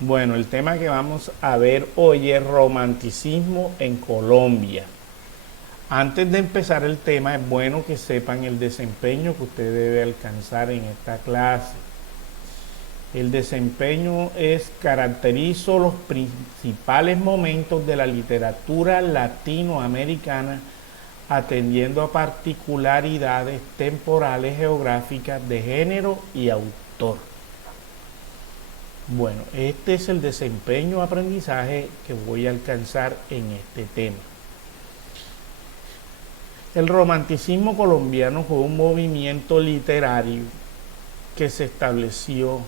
Bueno, el tema que vamos a ver hoy es romanticismo en Colombia. Antes de empezar el tema, es bueno que sepan el desempeño que usted debe alcanzar en esta clase. El desempeño es caracterizo los principales momentos de la literatura latinoamericana atendiendo a particularidades temporales geográficas de género y autor. Bueno, este es el desempeño aprendizaje que voy a alcanzar en este tema. El romanticismo colombiano fue un movimiento literario que se estableció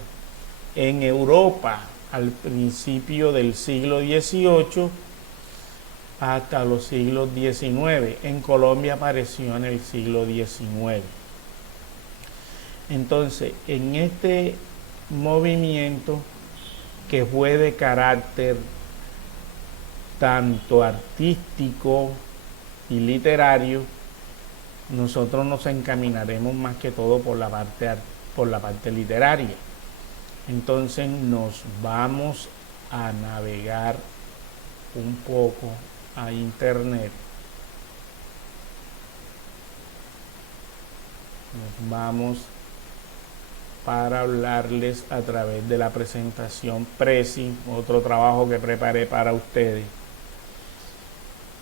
en Europa al principio del siglo XVIII hasta los siglos XIX. En Colombia apareció en el siglo XIX. Entonces, en este movimiento que fue de carácter tanto artístico y literario, nosotros nos encaminaremos más que todo por la parte literaria. Entonces nos vamos a navegar un poco a internet. Nos vamos para hablarles a través de la presentación Prezi, otro trabajo que preparé para ustedes,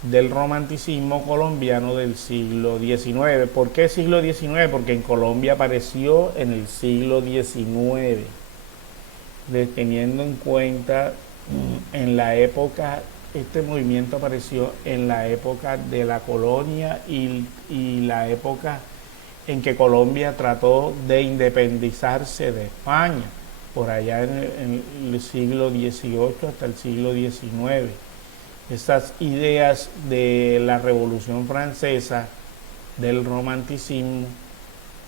del romanticismo colombiano del siglo XIX. ¿Por qué siglo XIX? Porque en Colombia apareció en el siglo XIX, teniendo en cuenta en la época, este movimiento apareció en la época de la colonia y la época en que Colombia trató de independizarse de España, por allá en el siglo XVIII hasta el siglo XIX. Estas ideas de la Revolución Francesa, del romanticismo,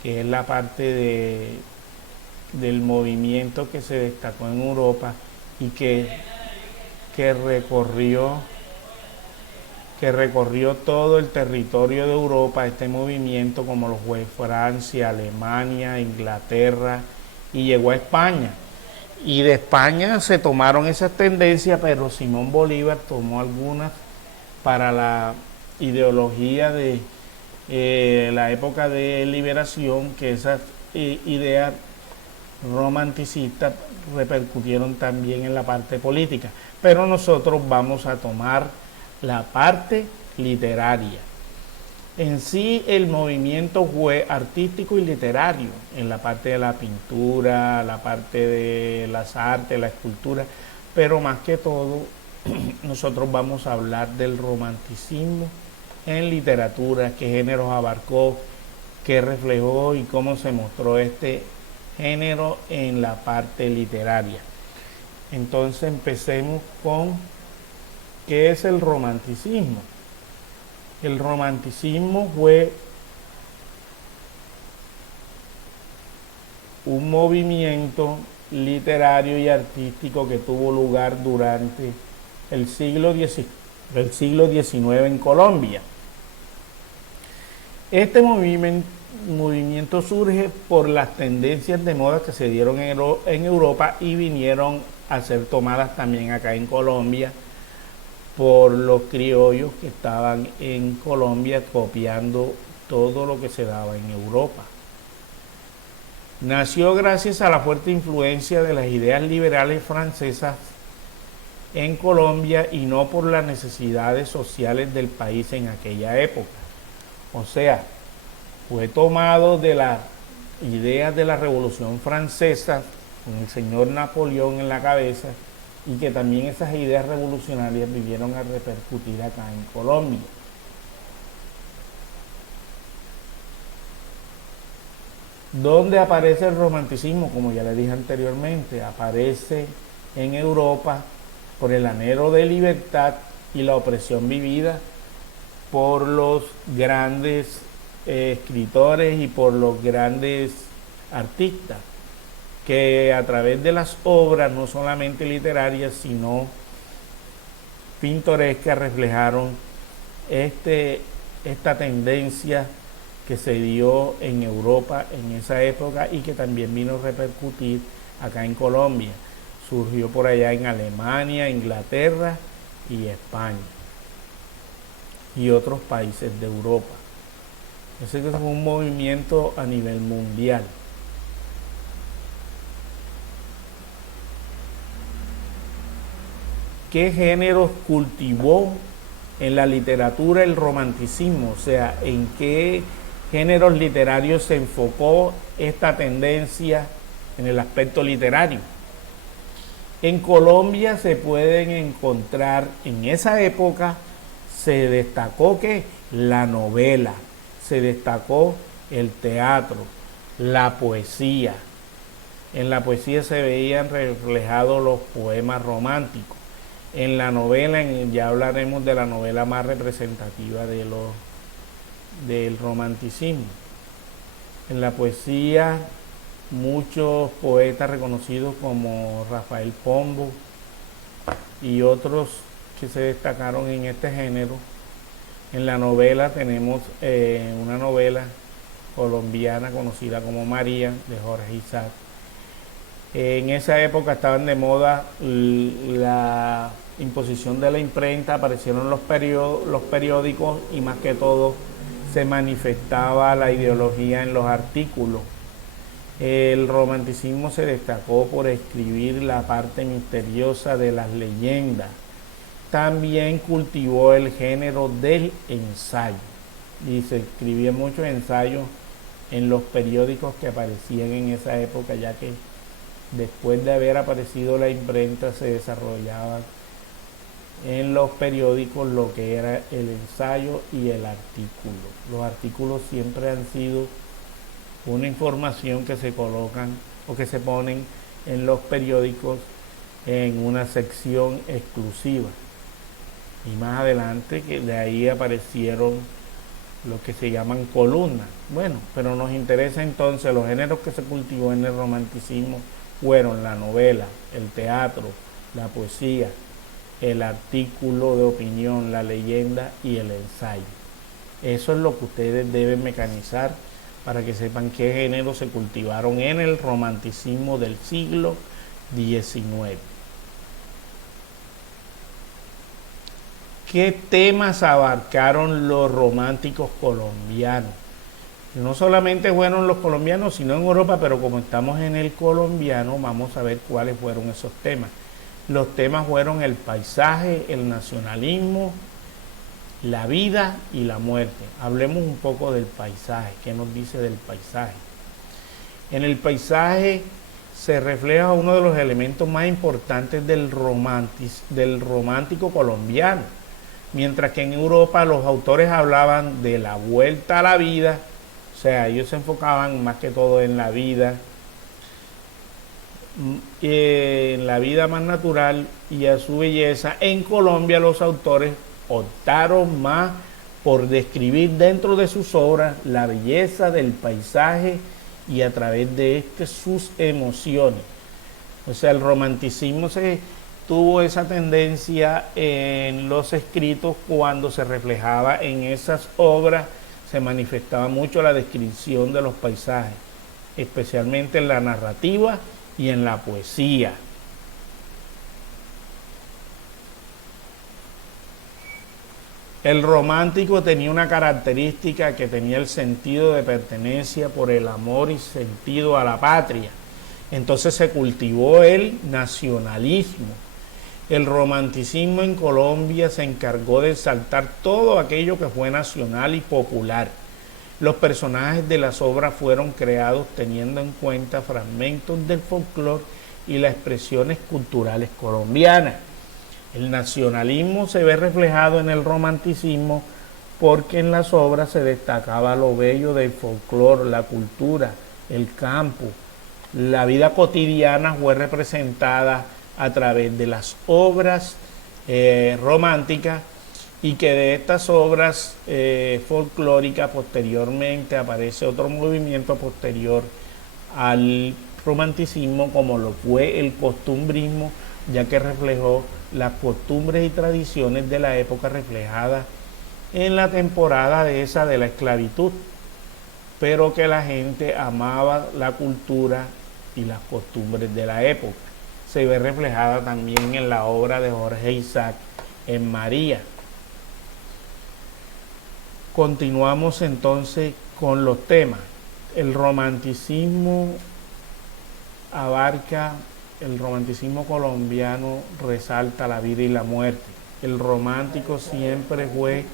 que es la parte del movimiento que se destacó en Europa y que recorrió todo el territorio de Europa, este movimiento, como lo fue Francia, Alemania, Inglaterra, y llegó a España. Y de España se tomaron esas tendencias, pero Simón Bolívar tomó algunas para la ideología de la época de liberación, que esas ideas romanticistas repercutieron también en la parte política. Pero nosotros vamos a tomar la parte literaria. En sí el movimiento fue artístico y literario, en la parte de la pintura, la parte de las artes, la escultura, pero más que todo nosotros vamos a hablar del romanticismo en literatura, qué géneros abarcó, qué reflejó y cómo se mostró este género en la parte literaria. Entonces empecemos con ¿qué es el romanticismo? El romanticismo fue un movimiento literario y artístico que tuvo lugar durante el siglo XIX en Colombia. Este movimiento surge por las tendencias de moda que se dieron en Europa y vinieron a ser tomadas también acá en Colombia por los criollos que estaban en Colombia copiando todo lo que se daba en Europa. Nació gracias a la fuerte influencia de las ideas liberales francesas en Colombia y no por las necesidades sociales del país en aquella época. O sea, fue tomado de las ideas de la Revolución Francesa con el señor Napoleón en la cabeza, y que también esas ideas revolucionarias vinieron a repercutir acá en Colombia. ¿Dónde aparece el romanticismo? Como ya le dije anteriormente, aparece en Europa por el anhelo de libertad y la opresión vivida por los grandes escritores y por los grandes artistas, que a través de las obras, no solamente literarias, sino pintorescas, reflejaron esta tendencia que se dio en Europa en esa época y que también vino a repercutir acá en Colombia. Surgió por allá en Alemania, Inglaterra y España y otros países de Europa. Ese fue un movimiento a nivel mundial. ¿Qué géneros cultivó en la literatura el romanticismo? O sea, ¿en qué géneros literarios se enfocó esta tendencia en el aspecto literario? En Colombia se pueden encontrar, en esa época se destacó que la novela, se destacó el teatro, la poesía. En la poesía se veían reflejados los poemas románticos. En la novela, ya hablaremos de la novela más representativa del romanticismo. En la poesía, muchos poetas reconocidos como Rafael Pombo y otros que se destacaron en este género. En la novela tenemos una novela colombiana conocida como María, de Jorge Isaac. En esa época estaban de moda la imposición de la imprenta, aparecieron los periódicos y más que todo se manifestaba la ideología en los artículos. El romanticismo se destacó por escribir la parte misteriosa de las leyendas. También cultivó el género del ensayo y se escribía muchos ensayos en los periódicos que aparecían en esa época, ya que después de haber aparecido la imprenta se desarrollaba en los periódicos lo que era el ensayo y el artículo. Los artículos siempre han sido una información que se colocan o que se ponen en los periódicos en una sección exclusiva. Y más adelante que de ahí aparecieron lo que se llaman columnas. Bueno, pero nos interesa entonces los géneros que se cultivó en el romanticismo fueron la novela, el teatro, la poesía, el artículo de opinión, la leyenda y el ensayo. Eso es lo que ustedes deben mecanizar para que sepan qué géneros se cultivaron en el romanticismo del siglo XIX. ¿Qué temas abarcaron los románticos colombianos? No solamente fueron los colombianos, sino en Europa, pero como estamos en el colombiano, vamos a ver cuáles fueron esos temas. Los temas fueron el paisaje, el nacionalismo, la vida y la muerte. Hablemos un poco del paisaje. ¿Qué nos dice del paisaje? En el paisaje se refleja uno de los elementos más importantes del romántico colombiano. Mientras que en Europa los autores hablaban de la vuelta a la vida, o sea, ellos se enfocaban más que todo en la vida más natural y a su belleza. En Colombia los autores optaron más por describir dentro de sus obras la belleza del paisaje y a través de sus emociones. O sea, el romanticismo tuvo esa tendencia en los escritos cuando se reflejaba en esas obras, se manifestaba mucho la descripción de los paisajes, especialmente en la narrativa y en la poesía. El romántico tenía una característica que tenía el sentido de pertenencia por el amor y sentido a la patria. Entonces se cultivó el nacionalismo. El romanticismo en Colombia se encargó de exaltar todo aquello que fue nacional y popular. Los personajes de las obras fueron creados teniendo en cuenta fragmentos del folclore y las expresiones culturales colombianas. El nacionalismo se ve reflejado en el romanticismo porque en las obras se destacaba lo bello del folclore, la cultura, el campo. La vida cotidiana fue representada a través de las obras románticas y que de estas obras folclóricas posteriormente aparece otro movimiento posterior al romanticismo como lo fue el costumbrismo, ya que reflejó las costumbres y tradiciones de la época reflejadas en la temporada de la esclavitud, pero que la gente amaba la cultura y las costumbres de la época. se ve reflejada también en la obra de Jorge Isaac, en María. Continuamos entonces con los temas. El romanticismo el romanticismo colombiano resalta la vida y la muerte. El romántico siempre fue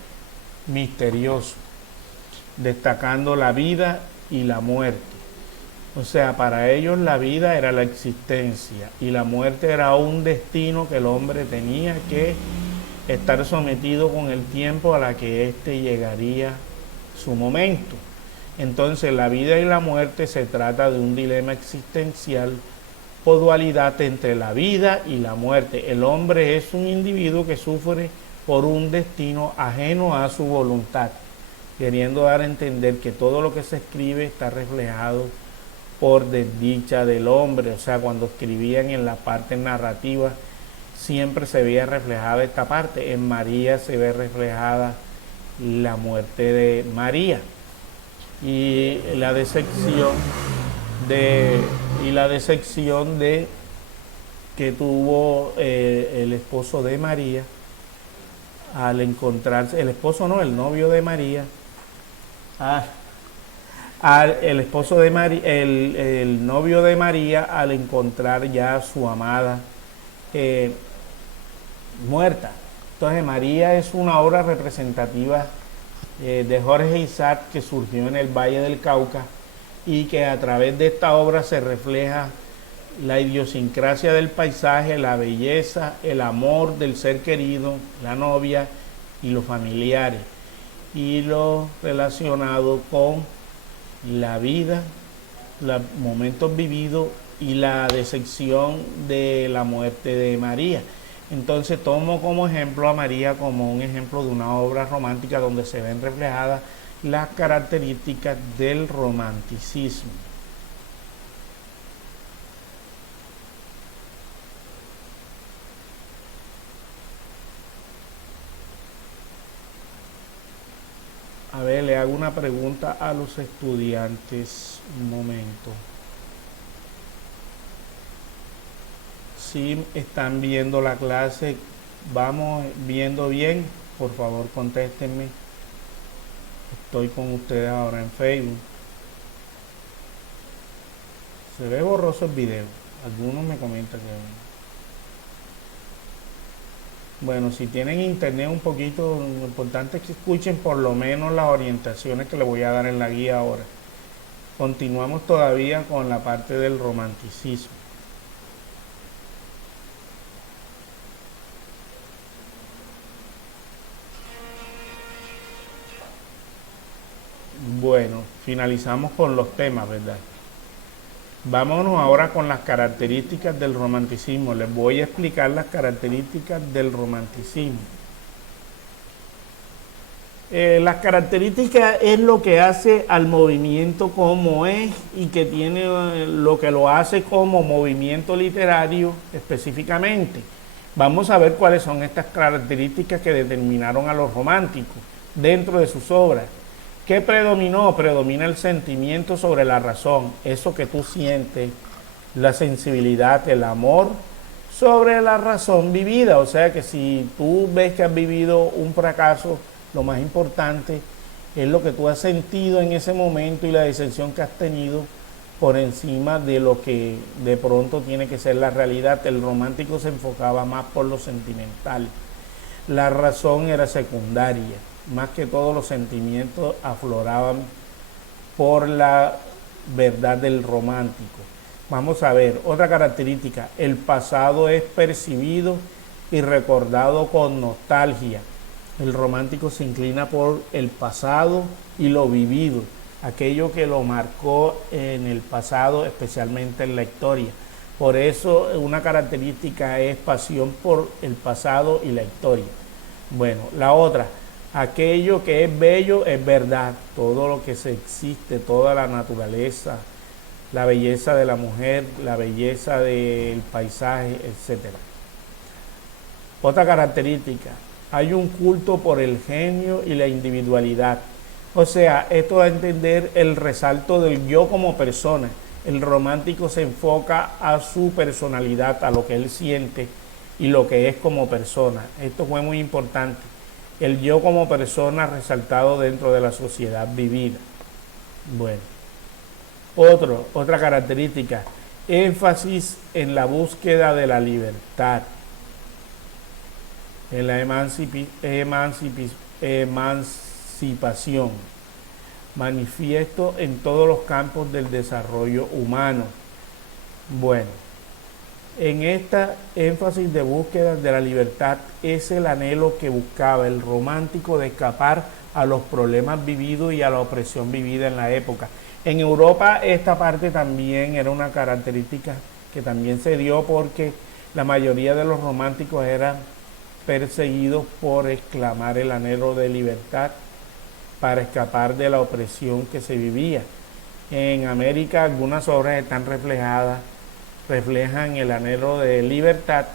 misterioso, destacando la vida y la muerte. O sea, para ellos la vida era la existencia y la muerte era un destino que el hombre tenía que estar sometido con el tiempo a la que éste llegaría su momento. Entonces la vida y la muerte se trata de un dilema existencial o dualidad entre la vida y la muerte. El hombre es un individuo que sufre por un destino ajeno a su voluntad, queriendo dar a entender que todo lo que se escribe está reflejado por desdicha del hombre. O sea, cuando escribían en la parte narrativa siempre se veía reflejada esta parte. En María se ve reflejada la muerte de María y la decepción de que tuvo el esposo de María al encontrarse, el novio de María, el novio de María al encontrar ya a su amada muerta. Entonces María es una obra representativa de Jorge Isaac que surgió en el Valle del Cauca y que a través de esta obra se refleja la idiosincrasia del paisaje, la belleza, el amor del ser querido, la novia y los familiares, y lo relacionado con la vida, los momentos vividos y la decepción de la muerte de María. Entonces tomo como ejemplo a María como un ejemplo de una obra romántica donde se ven reflejadas las características del romanticismo. A ver, le hago una pregunta a los estudiantes, un momento. Si están viendo la clase, vamos viendo bien, por favor contéstenme. Estoy con ustedes ahora en Facebook. Se ve borroso el video. Algunos me comentan que... Bueno, si tienen internet un poquito, lo importante es que escuchen por lo menos las orientaciones que les voy a dar en la guía ahora. Continuamos todavía con la parte del romanticismo. Bueno, finalizamos con los temas, ¿verdad? Vámonos ahora con las características del romanticismo. Les voy a explicar las características del romanticismo. Las características es lo que hace al movimiento como es y que tiene lo que lo hace como movimiento literario específicamente. Vamos a ver cuáles son estas características que determinaron a los románticos dentro de sus obras. ¿Qué predominó? Predomina el sentimiento sobre la razón, eso que tú sientes, la sensibilidad, el amor sobre la razón vivida. O sea que si tú ves que has vivido un fracaso, lo más importante es lo que tú has sentido en ese momento y la decepción que has tenido por encima de lo que de pronto tiene que ser la realidad. El romántico se enfocaba más por lo sentimental. La razón era secundaria. Más que todos los sentimientos afloraban por la verdad del romántico. Vamos a ver, otra característica, el pasado es percibido y recordado con nostalgia. El romántico se inclina por el pasado y lo vivido, aquello que lo marcó en el pasado, especialmente en la historia. Por eso una característica es pasión por el pasado y la historia. Bueno, la otra, aquello que es bello es verdad, todo lo que se existe, toda la naturaleza, la belleza de la mujer, la belleza del paisaje, etc. Otra característica, hay un culto por el genio y la individualidad. O sea, esto da a entender el resalto del yo como persona. El romántico se enfoca a su personalidad, a lo que él siente y lo que es como persona. Esto fue muy importante. El yo como persona resaltado dentro de la sociedad vivida. Bueno, otra característica, énfasis en la búsqueda de la libertad, en la emancipación, manifiesto en todos los campos del desarrollo humano. Bueno, en esta énfasis de búsqueda de la libertad es el anhelo que buscaba el romántico de escapar a los problemas vividos y a la opresión vivida en la época. En Europa esta parte también era una característica que también se dio porque la mayoría de los románticos eran perseguidos por exclamar el anhelo de libertad para escapar de la opresión que se vivía. En América algunas obras están reflejan el anhelo de libertad.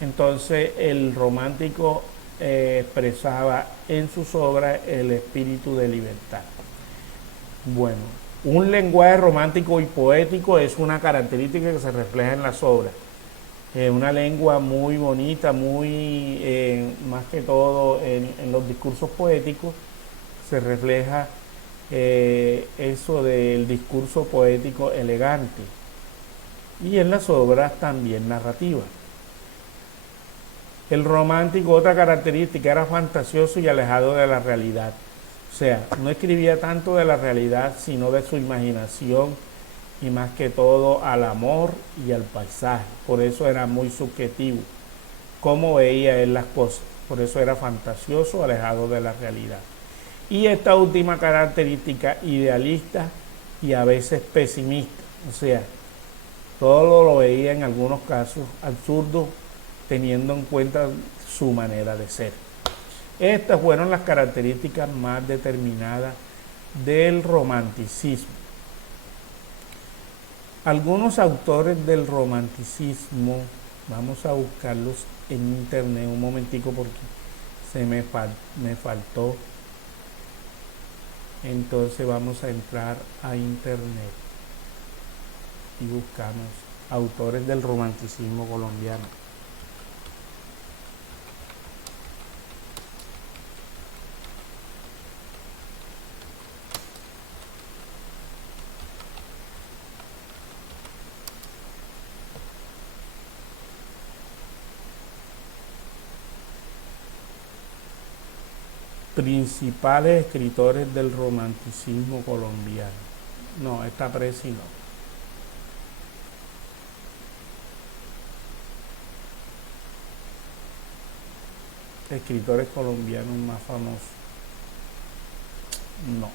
Entonces el romántico expresaba en sus obras el espíritu de libertad. Bueno, un lenguaje romántico y poético es una característica que se refleja en las obras. Una lengua muy bonita, muy más que todo en los discursos poéticos se refleja eso del discurso poético elegante, y en las obras también narrativas. El romántico, otra característica, era fantasioso y alejado de la realidad. O sea, no escribía tanto de la realidad, sino de su imaginación y más que todo al amor y al paisaje. Por eso era muy subjetivo, cómo veía él las cosas. Por eso era fantasioso, alejado de la realidad. Y esta última característica, idealista y a veces pesimista. O sea, todo lo veía en algunos casos absurdo, teniendo en cuenta su manera de ser. Estas fueron las características más determinadas del romanticismo. Algunos autores del romanticismo, vamos a buscarlos en internet un momentico porque me faltó. Entonces vamos a entrar a internet y buscamos autores del romanticismo colombiano. Principales escritores del romanticismo colombiano. No, esta presi no. Escritores colombianos más famosos. No.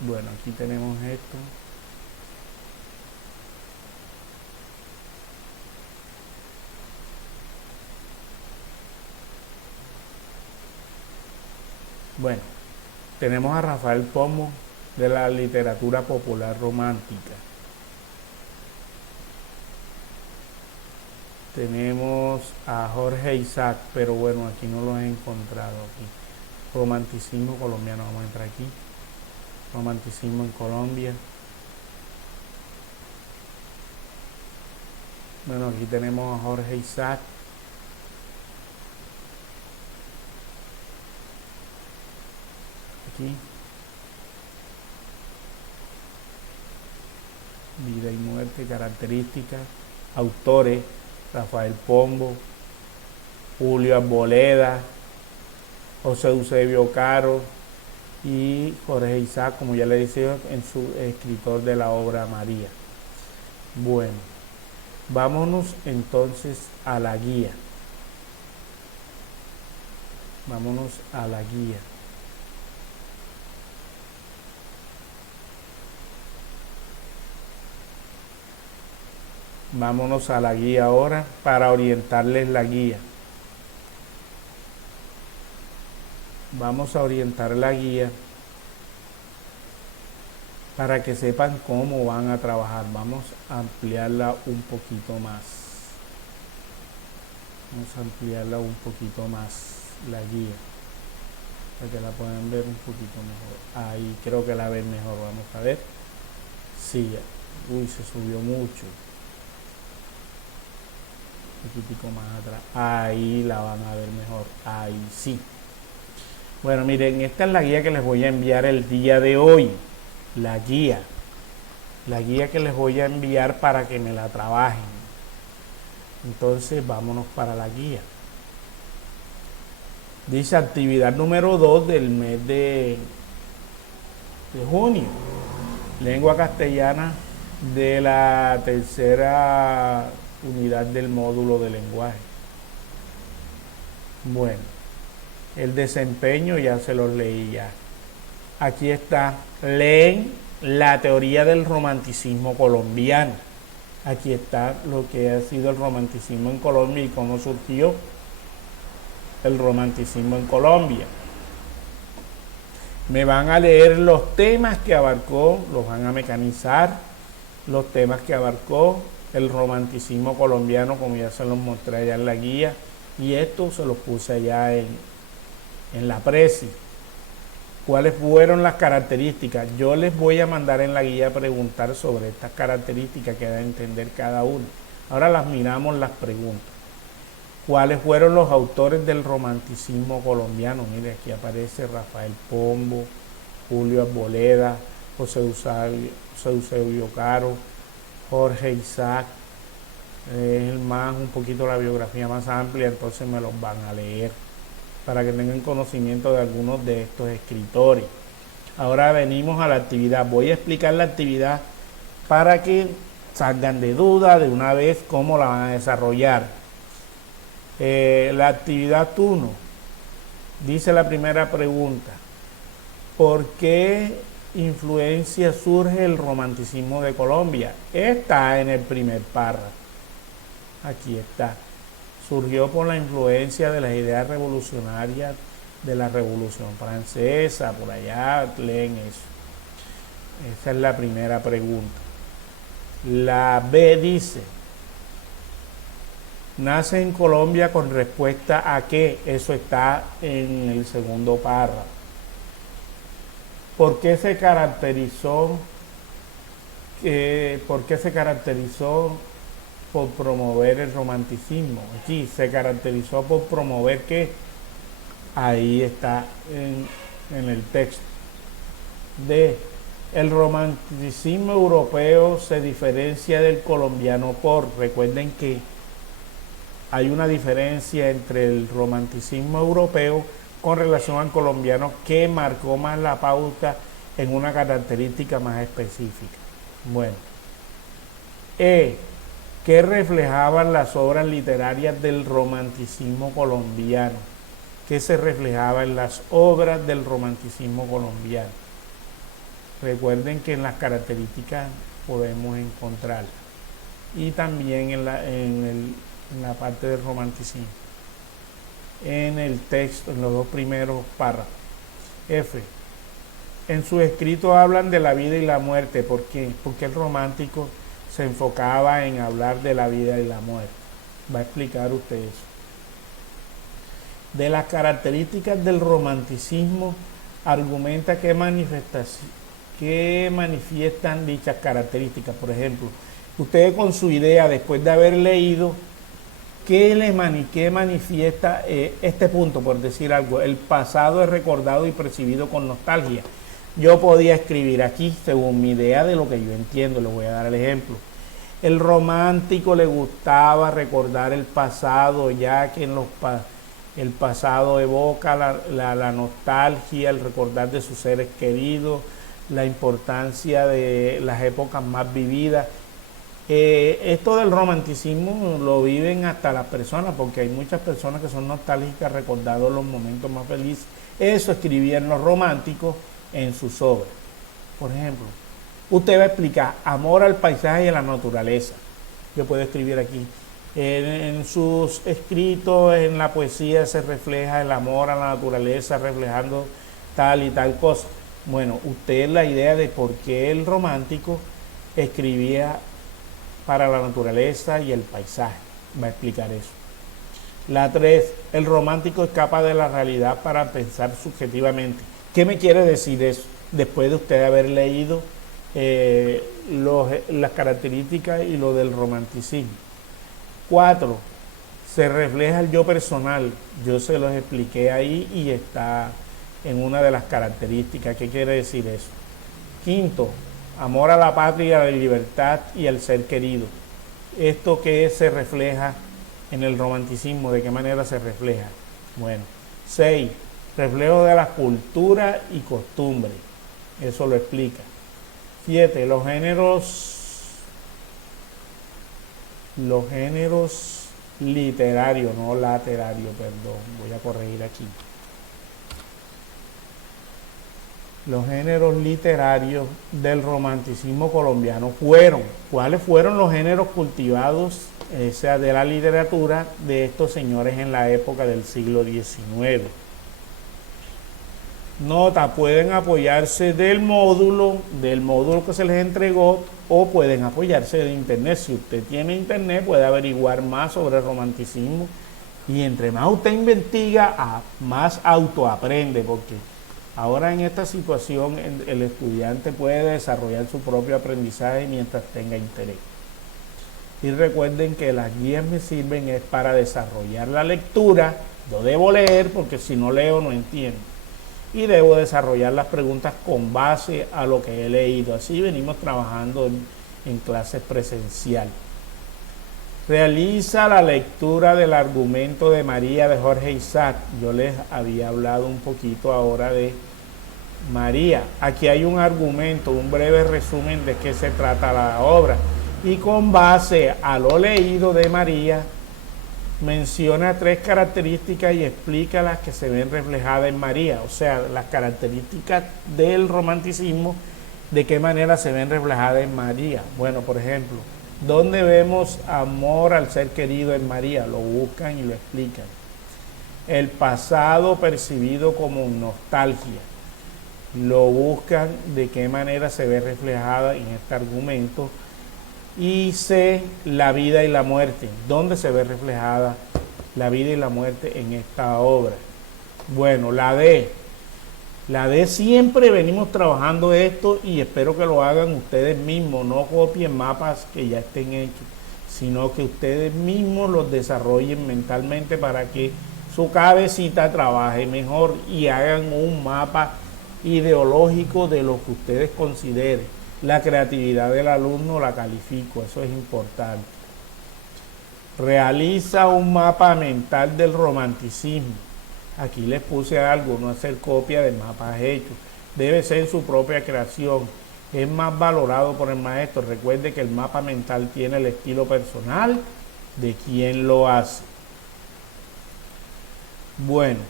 Bueno, aquí tenemos esto. Bueno, tenemos a Rafael Pombo de la literatura popular romántica. Tenemos a Jorge Isaac, pero bueno, aquí no lo he encontrado aquí. Romanticismo colombiano, vamos a entrar aquí. Romanticismo en Colombia. Bueno, aquí tenemos a Jorge Isaac. Aquí. Vida y muerte, características, autores, Rafael Pombo, Julio Arboleda, José Eusebio Caro y Jorge Isaac, como ya le decía, en su escritor de la obra María. Bueno, vámonos entonces a la guía. Vámonos a la guía. Vámonos a la guía ahora para orientarles la guía. Vamos a orientar la guía para que sepan cómo van a trabajar. Vamos a ampliarla un poquito más. Vamos a ampliarla un poquito más, la guía, para que la puedan ver un poquito mejor. Ahí creo que la ven mejor, vamos a ver. Sí, uy, se subió mucho. Un poquitico más atrás. Ahí la van a ver mejor. Ahí sí. Bueno, miren, esta es la guía que les voy a enviar el día de hoy. La guía que les voy a enviar para que me la trabajen. Entonces vámonos para la guía. Dice actividad número 2 del mes de junio. Lengua castellana de la tercera unidad del módulo de lenguaje. Bueno, el desempeño ya se los leí ya. Aquí está, leen la teoría del romanticismo colombiano. Aquí está lo que ha sido el romanticismo en Colombia y cómo surgió el romanticismo en Colombia. Me van a leer los temas que abarcó, los van a mecanizar, los temas que abarcó el romanticismo colombiano, como ya se los mostré allá en la guía, y esto se los puse allá en la presi. ¿Cuáles fueron las características? Yo les voy a mandar en la guía a preguntar sobre estas características que da a entender cada uno. Ahora las miramos las preguntas. ¿Cuáles fueron los autores del romanticismo colombiano? Mire, aquí aparece Rafael Pombo, Julio Arboleda, José Eusebio Caro, Jorge Isaac. Es un poquito la biografía más amplia, entonces me los van a leer para que tengan conocimiento de algunos de estos escritores. Ahora venimos a la actividad. Voy a explicar la actividad para que salgan de duda de una vez cómo la van a desarrollar. La actividad 1 dice la primera pregunta: ¿por qué influencia surge el romanticismo de Colombia? Está en el primer párrafo. Aquí está. Surgió por la influencia de las ideas revolucionarias de la Revolución Francesa. Por allá leen eso. Esa es la primera pregunta. La B dice: nace en Colombia con respuesta a qué. Eso está en el segundo párrafo. ¿Por qué se caracterizó? ¿Por qué se caracterizó por promover el romanticismo? Aquí se caracterizó por promover qué. Ahí está en el texto. D. El romanticismo europeo se diferencia del colombiano por. Recuerden que hay una diferencia entre el romanticismo europeo con relación al colombiano que marcó más la pauta en una característica más específica. Bueno. ¿Qué reflejaban las obras literarias del romanticismo colombiano? ¿Qué se reflejaba en las obras del romanticismo colombiano? Recuerden que en las características podemos encontrarlas. Y también en la parte del romanticismo. En el texto, en los dos primeros párrafos. F. En sus escritos hablan de la vida y la muerte. ¿Por qué? Porque el romántico se enfocaba en hablar de la vida y la muerte. Va a explicar usted eso. De las características del romanticismo, argumenta que manifiestan dichas características. Por ejemplo, ustedes con su idea, después de haber leído, ¿qué manifiesta este punto, por decir algo? El pasado es recordado y percibido con nostalgia. Yo podía escribir aquí, según mi idea de lo que yo entiendo, les voy a dar el ejemplo. El romántico le gustaba recordar el pasado, ya que el pasado evoca la nostalgia, el recordar de sus seres queridos, la importancia de las épocas más vividas. Esto del romanticismo lo viven hasta las personas, porque hay muchas personas que son nostálgicas recordando los momentos más felices. Eso escribían los románticos en sus obras. Por ejemplo, usted va a explicar amor al paisaje y a la naturaleza. Yo puedo escribir aquí. En sus escritos, en la poesía se refleja el amor a la naturaleza, reflejando tal y tal cosa. Bueno, usted la idea de por qué el romántico escribía para la naturaleza y el paisaje. Va a explicar eso. La 3, el romántico escapa de la realidad para pensar subjetivamente. ¿Qué me quiere decir eso? Después de usted haber leído las características y lo del romanticismo. 4, se refleja el yo personal. Yo se los expliqué ahí y está en una de las características. ¿Qué quiere decir eso? 5, amor a la patria, a la libertad y al ser querido. ¿Esto qué se refleja en el romanticismo? ¿De qué manera se refleja? Bueno. 6, reflejo de la cultura y costumbre. Eso lo explica. 7, los géneros literarios, no laterarios, perdón, voy a corregir aquí. Los géneros literarios del romanticismo colombiano ¿cuáles fueron los géneros cultivados, de la literatura de estos señores en la época del siglo XIX? Nota, pueden apoyarse del módulo que se les entregó o pueden apoyarse de internet. Si usted tiene internet puede averiguar más sobre el romanticismo y entre más usted investiga, más autoaprende, porque ahora en esta situación el estudiante puede desarrollar su propio aprendizaje mientras tenga interés. Y recuerden que las guías me sirven es para desarrollar la lectura. Yo debo leer porque si no leo no entiendo. Y debo desarrollar las preguntas con base a lo que he leído. Así venimos trabajando en clases presencial. Realiza la lectura del argumento de María de Jorge Isaac. Yo les había hablado un poquito ahora de María. Aquí hay un argumento, un breve resumen de qué se trata la obra. Y con base a lo leído de María, menciona 3 características y explica las que se ven reflejadas en María, o sea, las características del romanticismo, de qué manera se ven reflejadas en María. Bueno, por ejemplo, ¿dónde vemos amor al ser querido en María? Lo buscan y lo explican. El pasado percibido como nostalgia, lo buscan de qué manera se ve reflejada en este argumento. Y C, la vida y la muerte. ¿Dónde se ve reflejada la vida y la muerte en esta obra? Bueno, la D siempre venimos trabajando esto y espero que lo hagan ustedes mismos. No copien mapas que ya estén hechos, sino que ustedes mismos los desarrollen mentalmente para que su cabecita trabaje mejor y hagan un mapa ideológico de lo que ustedes consideren. La creatividad del alumno la califico, eso es importante. Realiza un mapa mental del romanticismo. Aquí les puse algo, no hacer copia de mapas hechos. Debe ser su propia creación. Es más valorado por el maestro. Recuerde que el mapa mental tiene el estilo personal de quien lo hace. Bueno.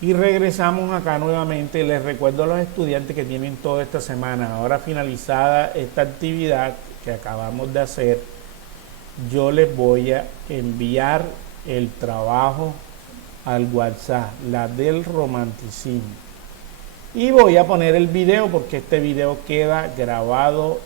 Y regresamos acá nuevamente. Les recuerdo a los estudiantes que tienen toda esta semana, ahora finalizada esta actividad que acabamos de hacer, yo les voy a enviar el trabajo al WhatsApp, la del romanticismo. Y voy a poner el video porque este video queda grabado